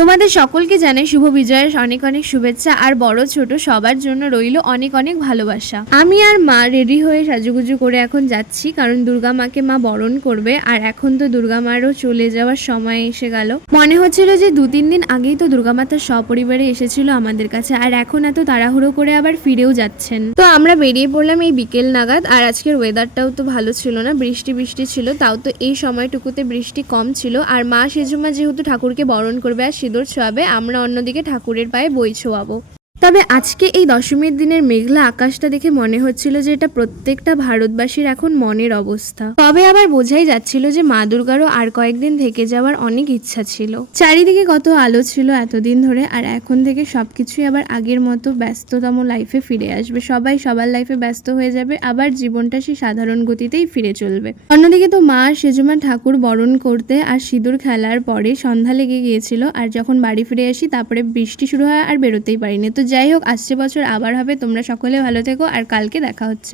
তোমাদের সকলকে জানাই শুভ বিজয়ের অনেক অনেক শুভেচ্ছা, আর বড় ছোট সবার জন্য রইল অনেক অনেক ভালোবাসা। আমি আর মা রেডি হয়ে সাজুগুজু করে এখন যাচ্ছি, কারণ দুর্গা মাকে মা বরণ করবে, আর এখন তো দুর্গা মারও চলে যাওয়ার সময় এসে গেল। মনে হচ্ছিল যে 2-3 দিন আগেই তো দুর্গা মা তার সপরিবারে এসেছিল আমাদের কাছে, আর এখন এত তাড়াহুড়ো করে আবার ফিরেও যাচ্ছেন। তো আমরা বেরিয়ে পড়লাম এই বিকেল নাগাদ, আর আজকের ওয়েদারটাও তো ভালো ছিল না, বৃষ্টি বৃষ্টি ছিল, তাও তো এই সময়টুকুতে বৃষ্টি কম ছিল। আর মা সেজমা যেহেতু ঠাকুরকে বরণ করবে আর সিঁদুর ছোঁয়াবে, আমরা অন্যদিকে ঠাকুরের পায়ে বই ছোঁয়াবো। তবে আজকে এই দশমীর দিনের মেঘলা আকাশটা দেখে মনে হচ্ছিল যে এটা প্রত্যেকটা ভারতবাসীর এখন মনের অবস্থা। তবে আবার বোঝাই যাচ্ছিল যে মা দুর্গারও আর কয়েকদিন থেকে যাওয়ার অনেক ইচ্ছা ছিল। চারিদিকে কত আলো ছিল এতদিন ধরে, আর এখন থেকে সবকিছুই আবার আগের মতো ব্যস্ততম লাইফে ফিরে আসবে। সবাই সবার লাইফে ব্যস্ত হয়ে যাবে, আবার জীবনটা সেই সাধারণ গতিতেই ফিরে চলবে। অন্যদিকে তো মা সেজমা ঠাকুর বরণ করতে আর সিঁদুর খেলার পরে সন্ধ্যা লেগে গিয়েছিল, আর যখন বাড়ি ফিরে আসি তারপরে বৃষ্টি শুরু হয় আর বেরোতেই পারিনি। তো যাই হোক, আসছে বছর আবার হবে। তোমরা সকলে ভালো থেকো, আর কালকে দেখা হচ্ছে।